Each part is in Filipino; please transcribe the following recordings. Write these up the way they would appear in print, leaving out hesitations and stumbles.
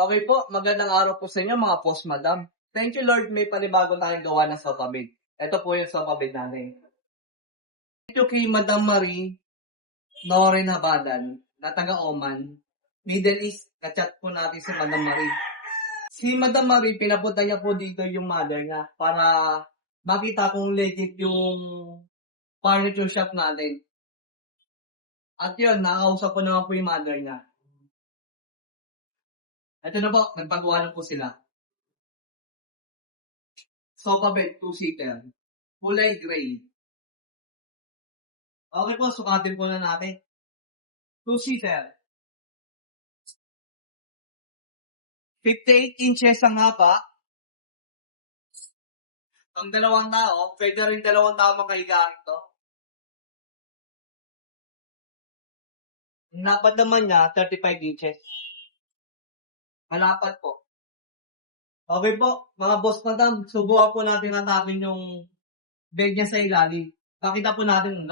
Okay po, magandang araw po sa inyo mga boss madam. Thank you Lord, may panibago tayong gawa ng sofa bed. Ito po yung sofa bed natin. Thank you kay Madam Marie Noren Habadan na taga Oman. Middle East, na-chat po natin si Madam Marie. Si Madam Marie, pinapunta niya po dito yung mother niya para makita kung legit yung furniture shop natin. At yun, nakausap ko naman po yung mother niya. Ito na po, nagpagawa na po sila. Sofa bed, 2-seater. Kulay gray. Okay po, sukatin po na natin. 2-seater. 58 inches ang haba. Ang dalawang tao, pwede rin dalawang tao makahigaan ito. Ang lapad naman niya, 35 inches. Malapad po. Okay po, mga boss madam, subukan po natin atapin yung bed niya sa ilalim. Pakita po natin kung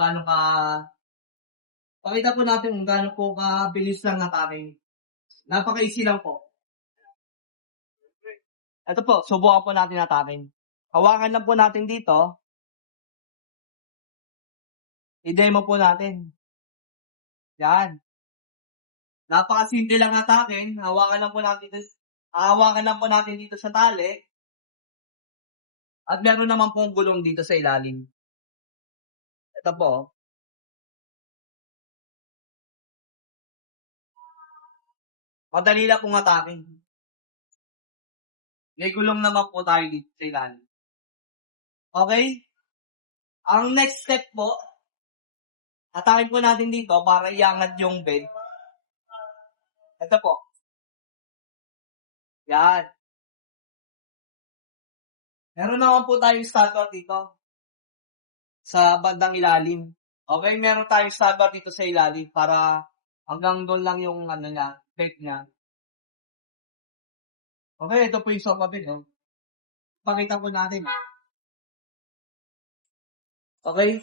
gaano po kabilis lang atapin. Napaka-easy lang po. Ito po, subukan po natin atapin. Hawakan lang po natin dito. I-demo po natin. Yan. Napakasimple lang atakin. Hawakan lang po natin dito sa tali. At meron naman pong gulong dito sa ilalim. Ito po. Madali lang pong atakin. May gulong naman po tayo dito sa ilalim. Okay? Ang next step po, atakin po natin dito para iangat yung bed. Ito po. Yan. Meron naman po tayong stagger dito. Sa bandang ilalim. Okay, meron tayong stagger dito sa ilalim para hanggang doon lang yung bed niya. Okay, ito po yung sofa bed. Oh. Pakita po natin. Okay.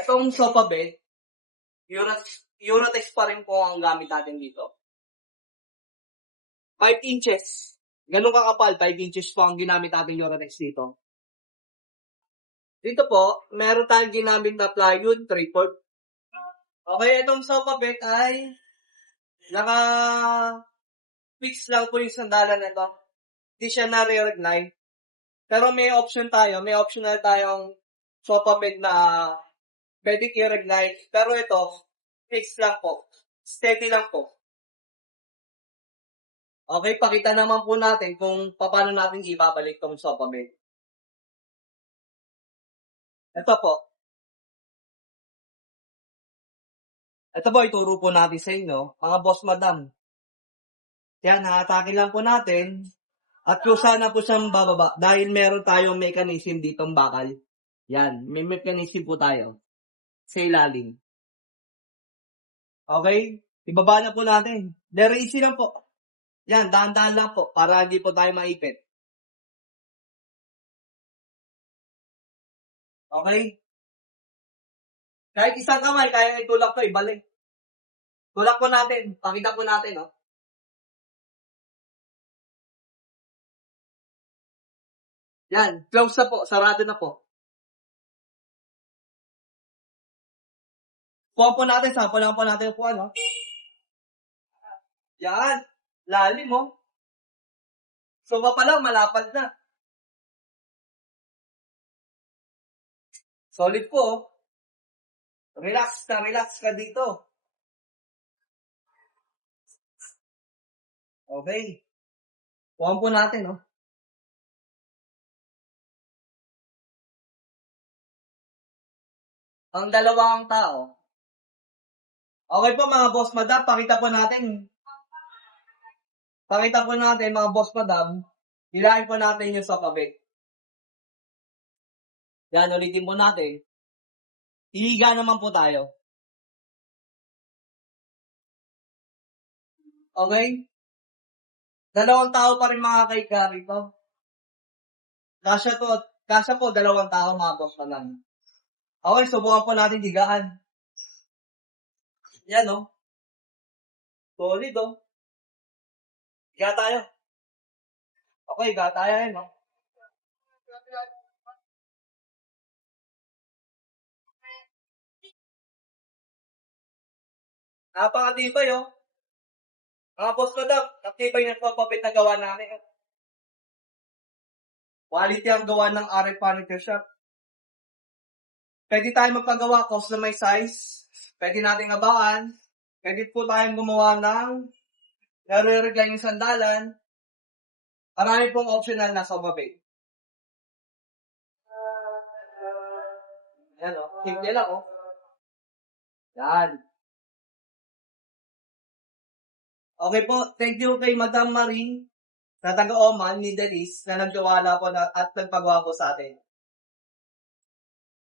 Itong sofa bed, Eurotex pa rin po ang gamit natin dito. 5 inches. Ganun kakapal, 5 inches po ang ginamit natin Eurotex dito. Dito po, meron tayong ginamit na plywood, 3/4. Okay, itong sofa bed ay naka-fix lang po yung sandalan nito. Hindi siya na-recline. Pero may optional tayong sofa bed na pwede i-recline. Pero ito, fix lang po. Steady lang po. Okay, pakita naman po natin kung paano natin ibabalik tong sofa bed. Ito po. Ito po, ituro po natin sa inyo, mga boss madam. Yan, nakatake lang po natin. At kung sana po siyang bababa, dahil meron tayong mechanism ditong bakal. Yan, may mechanism po tayo sa ilalim. Okay? Ibaba na po natin. Very easy lang po. Yan, dahan-dahan lang po para hindi po tayo maipit. Okay? Kahit isang kamay, kaya itulak to, ibalik. Tulak po natin. Pakita po natin, oh. Yan, close na po, sarado na po. Puwan po natin, sample lang po natin yung puwan, oh. Yan, lalim, oh. Soba pa lang, malapad na. Solid po, oh. Relax ka dito. Okay. Puwan po natin, oh. Ang dalawang tao. Okay po mga boss madam, pakita po natin mga boss madam, hilahin po natin yung sofa bed. Yan, ulitin po natin. Hihiga naman po tayo. Okay? Dalawang tao pa rin makakahiga rito. Kasya po, dalawang tao mga boss madam. Okay, subukan po natin higaan. Yan, oh. Solid, oh. Higa tayo. Okay, higa tayo no? Napakatibay oh. Mga boss ko daw, natibay ng papapit na gawa namin. Quality ang gawa ng RF Furniture Shop. Pwede tayo magpagawa, customize size. Pwede nating abangan. Pwede po tayong gumawa ng nare-recline yung sandalan. Marami pong optional na sofa bed. Yan o, simple lang o. Yan. Okay po, thank you kay Madam Marie na taga-Oman, Middle East, na nagtiwala po at nagpagawa po sa atin.